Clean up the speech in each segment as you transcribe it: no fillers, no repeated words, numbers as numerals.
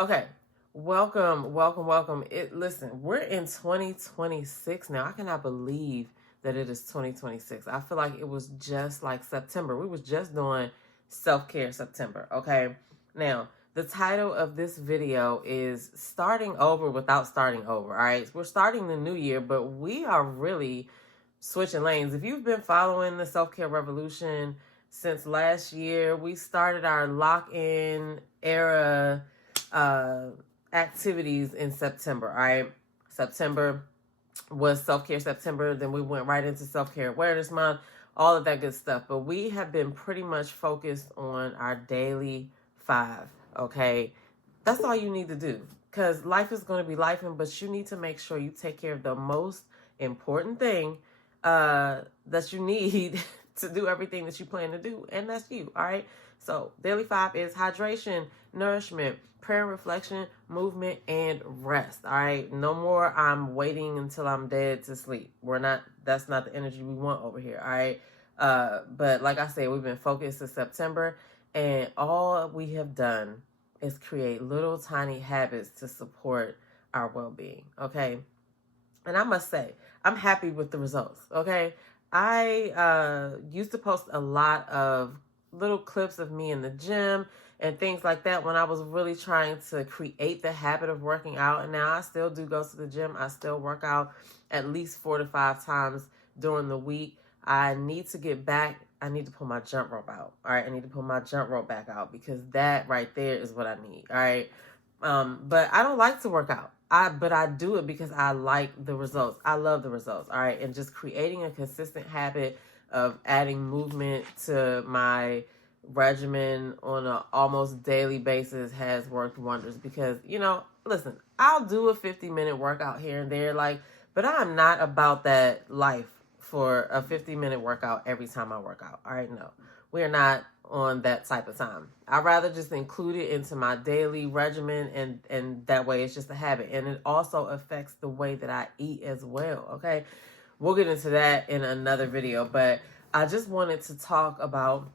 Okay. Welcome. Listen, we're in 2026 now. I cannot believe that it is 2026. I feel like it was just like September. We was just doing self-care September. Okay. Now, the title of this video is Starting Over Without Starting Over. All right. We're starting the new year, but we are really switching lanes. If you've been following the self-care revolution since last year, we started our lock-in era activities in September. All right. September was self-care September. Then we went right into self-care awareness month, all of that good stuff. But we have been pretty much focused on our daily 5. Okay. That's all you need to do, because life is going to be life, but you need to make sure you take care of the most important thing that you need to do everything that you plan to do, and that's you. All right. So daily 5 is hydration, nourishment, prayer and reflection, movement, and rest. All right. No more I'm waiting until I'm dead to sleep. That's not the energy we want over here. All right. But like I said, we've been focused since September, and all we have done is create little tiny habits to support our well-being. Okay. And I must say, I'm happy with the results. Okay. I used to post a lot of little clips of me in the gym and things like that when I was really trying to create the habit of working out. And now I still do go to the gym. I still work out at least 4 to 5 times during the week. I need to get back. I need to pull my jump rope out. All right. I need to pull my jump rope back out, because that right there is what I need. All right. But I don't like to work out. But I do it because I like the results. I love the results. All right. And just creating a consistent habit of adding movement to my regimen on an almost daily basis has worked wonders, because, listen, I'll do a 50-minute workout here and there, but I'm not about that life for a 50-minute workout every time I work out. All right. No, we're not on that type of time. I'd rather just include it into my daily regimen, and that way it's just a habit. And it also affects the way that I eat as well. Okay. We'll get into that in another video, but I just wanted to talk about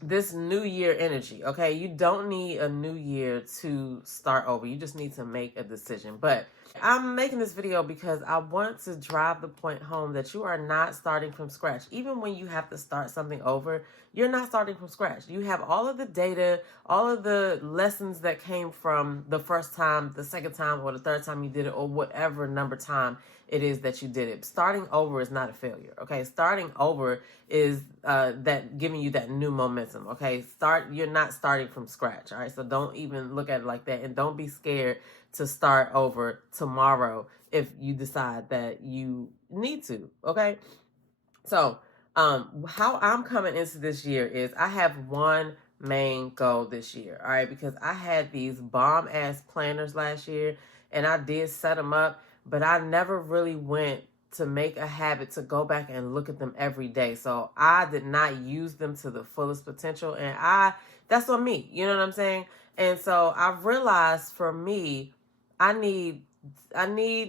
this new year energy. Okay. You don't need a new year to start over. You just need to make a decision. But I'm making this video because I want to drive the point home that you are not starting from scratch. Even when you have to start something over, you're not starting from scratch. You have all of the data, all of the lessons that came from the first time, the second time, or the third time you did it, or whatever number time it is that you did it. Starting over is not a failure. Okay. Starting over is that giving you that new momentum. Okay. You're not starting from scratch. All right. So don't even look at it like that, and don't be scared to start over tomorrow if you decide that you need to. Okay. So, how I'm coming into this year is I have one main goal this year. All right. Because I had these bomb ass planners last year, and I did set them up, but I never really went to make a habit to go back and look at them every day. So I did not use them to the fullest potential, and that's on me. You know what I'm saying? And so I realized, for me, I need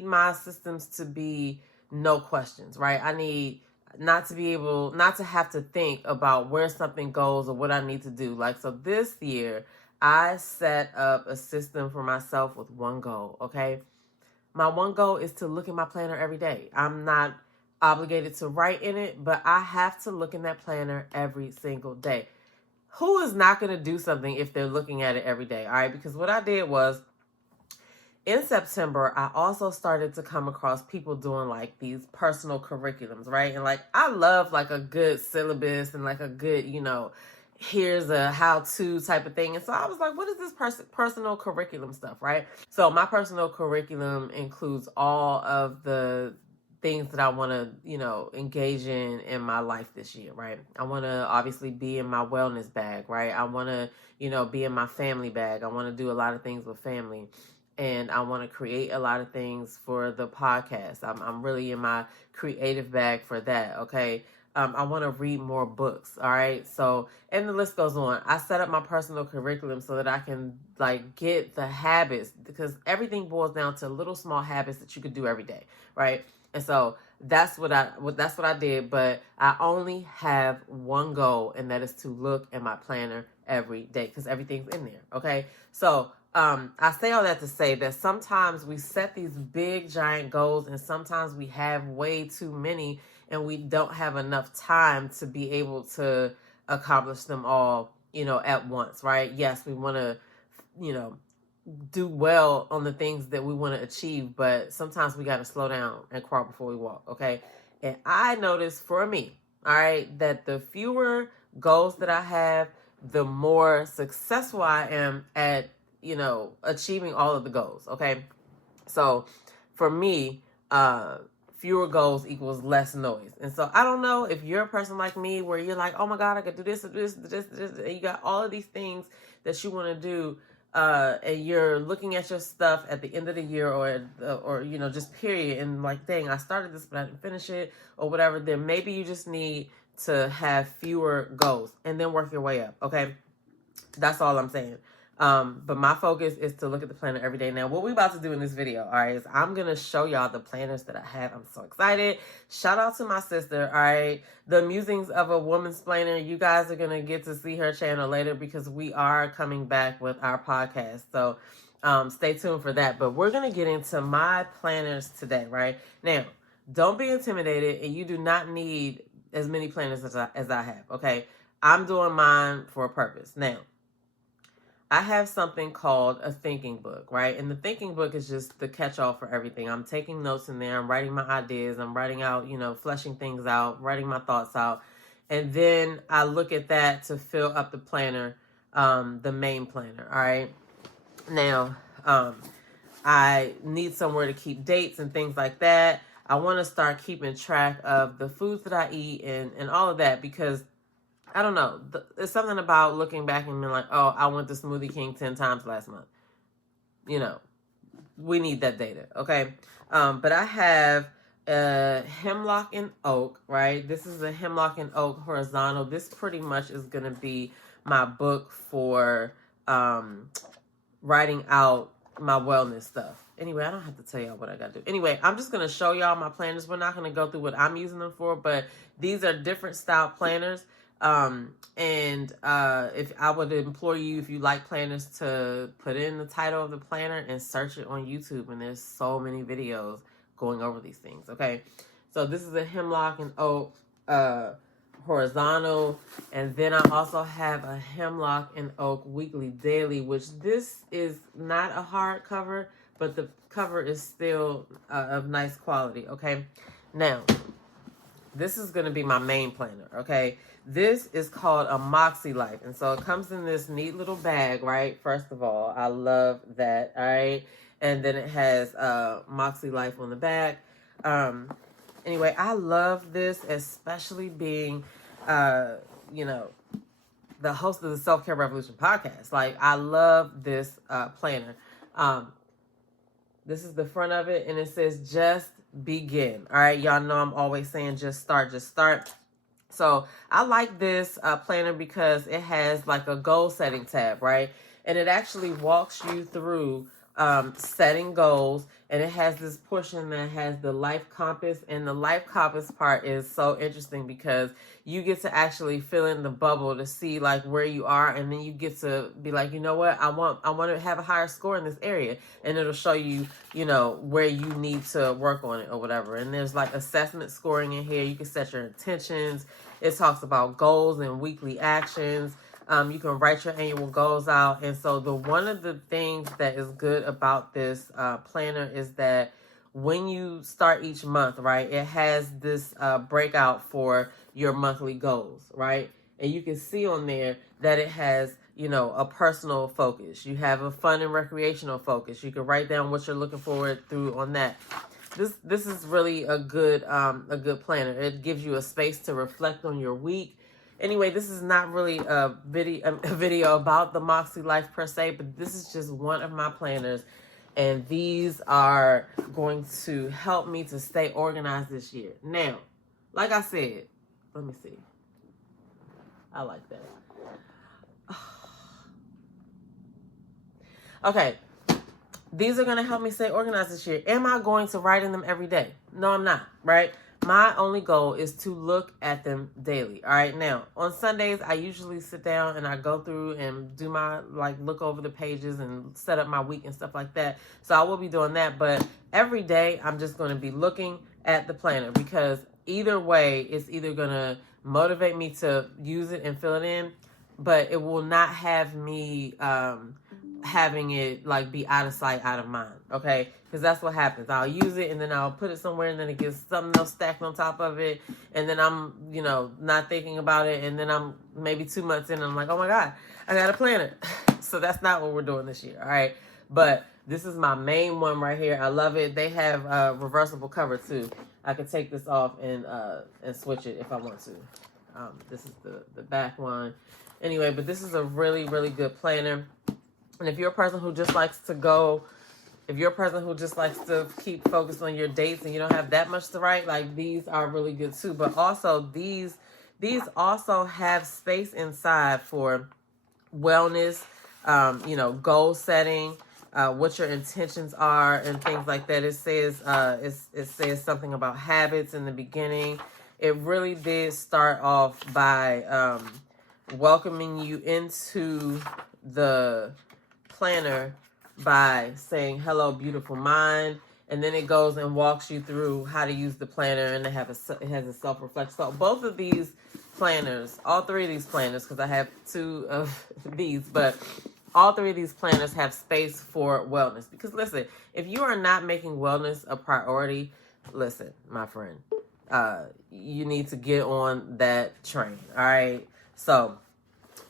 my systems to be no questions, right? I need not to have to think about where something goes or what I need to do. So this year, I set up a system for myself with one goal. Okay. My one goal is to look at my planner every day. I'm not obligated to write in it, but I have to look in that planner every single day. Who is not going to do something if they're looking at it every day? All right. Because what I did was, in September, I also started to come across people doing these personal curriculums, right? And I love a good syllabus and a good, here's a how-to type of thing. And so I was like, what is this personal curriculum stuff, right? So my personal curriculum includes all of the things that I want to, engage in my life this year, right? I want to obviously be in my wellness bag, right? I want to, be in my family bag. I want to do a lot of things with family. And I want to create a lot of things for the podcast. I'm really in my creative bag for that. Okay. I want to read more books. All right. So, and the list goes on. I set up my personal curriculum so that I can get the habits, because everything boils down to little small habits that you could do every day. Right. And so that's what I did. But I only have one goal, and that is to look at my planner every day, because everything's in there. Okay. So I say all that to say that sometimes we set these big giant goals, and sometimes we have way too many, and we don't have enough time to be able to accomplish them all, at once, right? Yes, we want to, you know, do well on the things that we want to achieve, but sometimes we got to slow down and crawl before we walk, okay? And I noticed for me, all right, that the fewer goals that I have, the more successful I am at, achieving all of the goals, okay? So for me, fewer goals equals less noise. And so I don't know if you're a person like me where you're like, oh my God, I could do this, and you got all of these things that you want to do, and you're looking at your stuff at the end of the year or just period, and like, dang, I started this but I didn't finish it or whatever. Then maybe you just need to have fewer goals and then work your way up. Okay, that's all I'm saying. But my focus is to look at the planner every day. Now, what we about to do in this video, all right, is I'm going to show y'all the planners that I have. I'm so excited. Shout out to my sister, all right? The Musings of a Woman's Planner. You guys are going to get to see her channel later because we are coming back with our podcast. So stay tuned for that. But we're going to get into my planners today, right? Now, don't be intimidated, and you do not need as many planners as I have, okay? I'm doing mine for a purpose. Now, I have something called a thinking book, right? And the thinking book is just the catch-all for everything. I'm taking notes in there. I'm writing my ideas. I'm writing out, fleshing things out, writing my thoughts out. And then I look at that to fill up the planner, the main planner, all right? Now, I need somewhere to keep dates and things like that. I want to start keeping track of the foods that I eat and all of that because I don't know. There's something about looking back and being like, oh, I went to Smoothie King 10 times last month. We need that data, okay? But I have a hemlock and oak, right? This is a hemlock and oak horizontal. This pretty much is going to be my book for writing out my wellness stuff. Anyway, I don't have to tell y'all what I got to do. Anyway, I'm just going to show y'all my planners. We're not going to go through what I'm using them for, but these are different style planners. If I would implore you, if you like planners, to put in the title of the planner and search it on YouTube, and there's so many videos going over these things. Okay, so this is a hemlock and oak horizontal, and then I also have a hemlock and oak weekly daily, which this is not a hard cover, but the cover is still of nice quality. Okay, now this is going to be my main planner. Okay, this is called a Moxie Life. And so it comes in this neat little bag, right? First of all, I love that. All right. And then it has Moxie Life on the back. Anyway, I love this, especially being, the host of the Self-Care Revolution podcast. Like, I love this planner. This is the front of it, and it says, just begin. All right. Y'all know I'm always saying, just start, just start. So I like this planner because it has like a goal setting tab, right? And it actually walks you through setting goals. And it has this portion that has the life compass. And the life compass part is so interesting because you get to actually fill in the bubble to see like where you are. And then you get to be like, you know what? I want to have a higher score in this area. And it'll show you, where you need to work on it or whatever. And there's like assessment scoring in here. You can set your intentions. It talks about goals and weekly actions. You can write your annual goals out. And so one of the things that is good about this planner is that when you start each month, right, it has this breakout for your monthly goals, right? And you can see on there that it has, a personal focus. You have a fun and recreational focus. You can write down what you're looking forward through on that. This is really a good planner. It gives you a space to reflect on your week. Anyway, this is not really a video about the Moxie Life per se, but this is just one of my planners. And these are going to help me to stay organized this year. Now, like I said, let me see. I like that. Okay. These are going to help me stay organized this year. Am I going to write in them every day? No, I'm not, right? My only goal is to look at them daily. All right. Now, on Sundays, I usually sit down and I go through and do my, look over the pages and set up my week and stuff like that. So I will be doing that. But every day, I'm just going to be looking at the planner, because either way, it's either going to motivate me to use it and fill it in, but it will not have me having it be out of sight, out of mind. Okay, because that's what happens. I'll use it and then I'll put it somewhere, and then it gets something else stacked on top of it, and then I'm not thinking about it, and then I'm maybe 2 months in and I'm like, oh my god, I got a planner. So that's not what we're doing this year. All right, but this is my main one right here. I love it. They have a reversible cover too. I could take this off and switch it if I want to. This is the back one. Anyway, but this is a really, really good planner. And if you're a person who just likes to keep focused on your dates and you don't have that much to write, these are really good too. But also these also have space inside for wellness, goal setting, what your intentions are and things like that. It says it says something about habits in the beginning. It really did start off by welcoming you into the planner by saying, hello, beautiful mind. And then it goes and walks you through how to use the planner, and it has a self-reflect. So both of these planners, all three of these planners, because I have 2 of these, but all 3 of these planners have space for wellness. Because listen, if you are not making wellness a priority, listen, my friend, you need to get on that train. All right. So,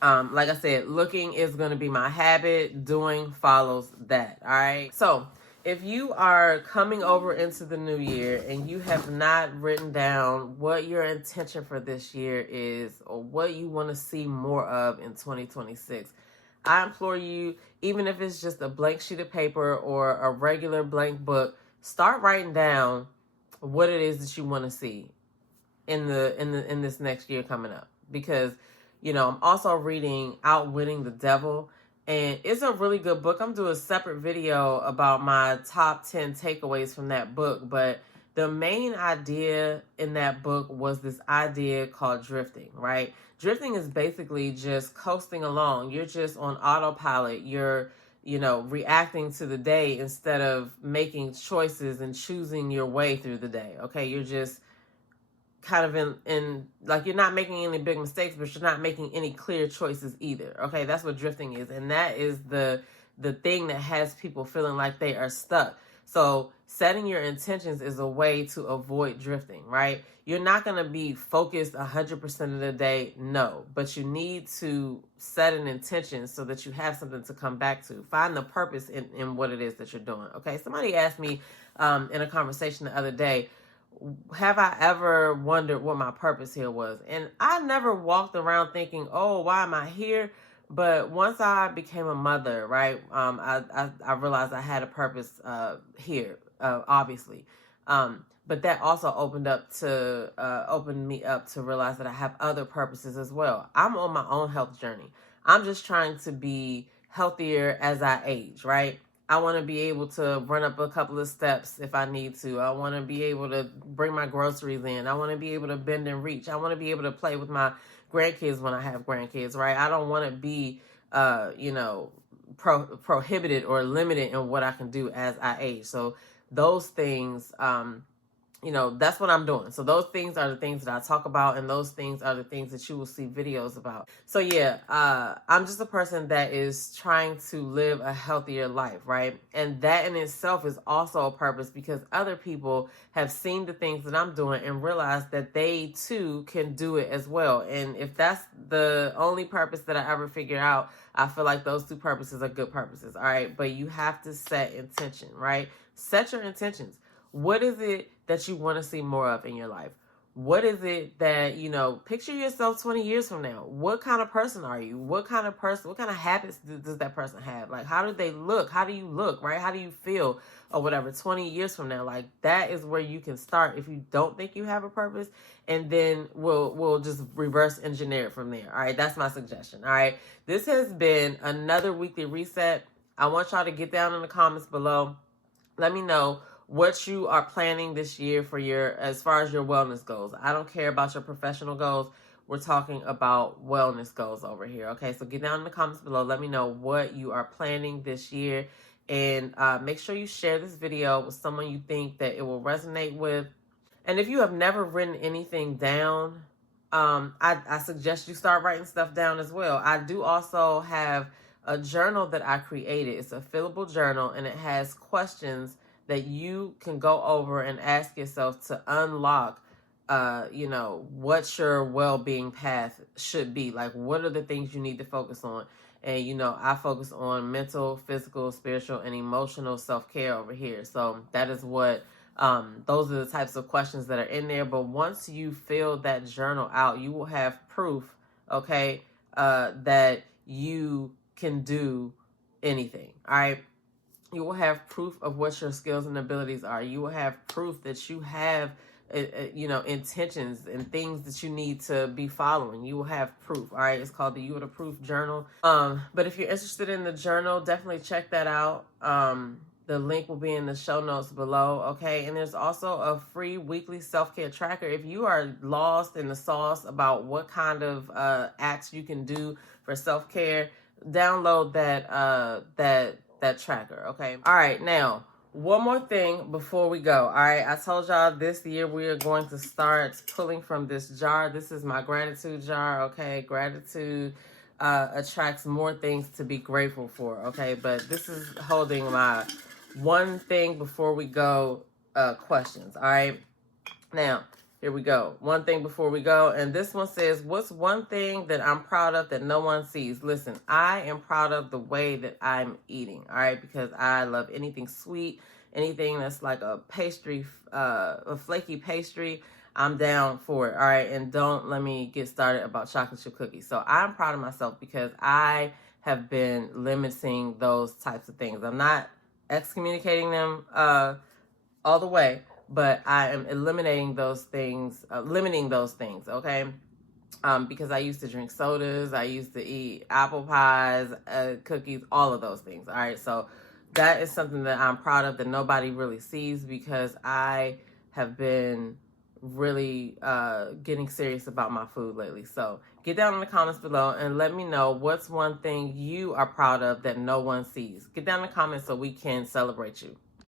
like I said, looking is going to be my habit. Doing follows that. All right. So if you are coming over into the new year and you have not written down what your intention for this year is, or what you want to see more of in 2026, I implore you, even if it's just a blank sheet of paper or a regular blank book, start writing down what it is that you want to see in this next year coming up. Because I'm also reading Outwitting the Devil, and it's a really good book. I'm doing a separate video about my top 10 takeaways from that book, but the main idea in that book was this idea called drifting, right? Drifting is basically just coasting along. You're just on autopilot. You're, reacting to the day instead of making choices and choosing your way through the day. Okay, you're just kind of in you're not making any big mistakes, but you're not making any clear choices either. Okay, that's what drifting is, and that is the thing that has people feeling like they are stuck. So setting your intentions is a way to avoid drifting, right? You're not going to be focused 100% of the day, no, but you need to set an intention so that you have something to come back to. Find the purpose in what it is that you're doing. Okay, somebody asked me in a conversation the other day, have I ever wondered what my purpose here was? And I never walked around thinking, oh, why am I here? But once I became a mother, right, I realized I had a purpose here, obviously. But that also opened me up to realize that I have other purposes as well. I'm on my own health journey. I'm just trying to be healthier as I age, right? I want to be able to run up a couple of steps if I need to. I want to be able to bring my groceries in. I want to be able to bend and reach. I want to be able to play with my grandkids when I have grandkids, right? I don't want to be, prohibited or limited in what I can do as I age. So those things, that's what I'm doing. So those things are the things that I talk about, and those things are the things that you will see videos about. So yeah, I'm just a person that is trying to live a healthier life, right? And that in itself is also a purpose, because other people have seen the things that I'm doing and realized that they too can do it as well. And if that's the only purpose that I ever figure out, I feel like those 2 purposes are good purposes, all right? But you have to set intention, right? Set your intentions. What is it that you want to see more of in your life? What is it that, picture yourself 20 years from now? What kind of person are you? What kind of habits does that person have? Like, how do they look? How do you look, right? How do you feel or whatever 20 years from now? Like, that is where you can start if you don't think you have a purpose. And then we'll just reverse engineer it from there. All right. That's my suggestion. All right. This has been another weekly reset. I want y'all to get down in the comments below. Let me know what you are planning this year for as far as your wellness goes. I don't care about your professional goals. We're talking about wellness goals over here. Okay, so get down in the comments below. Let me know what you are planning this year, and make sure you share this video with someone you think that it will resonate with. And if you have never written anything down, I suggest you start writing stuff down as well. I do also have a journal that I created. It's a fillable journal, and it has questions that you can go over and ask yourself to unlock, what your well-being path should be. Like, what are the things you need to focus on? And, I focus on mental, physical, spiritual, and emotional self-care over here. So that is what, those are the types of questions that are in there. But once you fill that journal out, you will have proof, okay, that you can do anything. All right. You will have proof of what your skills and abilities are. You will have proof that you have, intentions and things that you need to be following. You will have proof. All right. It's called the You Are the Proof Journal. But if you're interested in the journal, definitely check that out. The link will be in the show notes below. Okay. And there's also a free weekly self-care tracker. If you are lost in the sauce about what kind of acts you can do for self-care, download that tracker. Okay. All right. Now, one more thing before we go. All right. I told y'all this year we are going to start pulling from this jar. This is my gratitude jar. Okay. Gratitude attracts more things to be grateful for. Okay. But this is holding my one thing before we go questions. All right. Now, here we go. One thing before we go. And this one says, what's one thing that I'm proud of that no one sees? Listen, I am proud of the way that I'm eating. All right. Because I love anything sweet, anything that's like a pastry, a flaky pastry. I'm down for it. All right. And don't let me get started about chocolate chip cookies. So I'm proud of myself because I have been limiting those types of things. I'm not excommunicating them all the way, but I am eliminating those things, limiting those things, okay? Because I used to drink sodas, I used to eat apple pies, cookies, all of those things, all right? So that is something that I'm proud of that nobody really sees because I have been really getting serious about my food lately. So get down in the comments below and let me know what's one thing you are proud of that no one sees. Get down in the comments so we can celebrate you.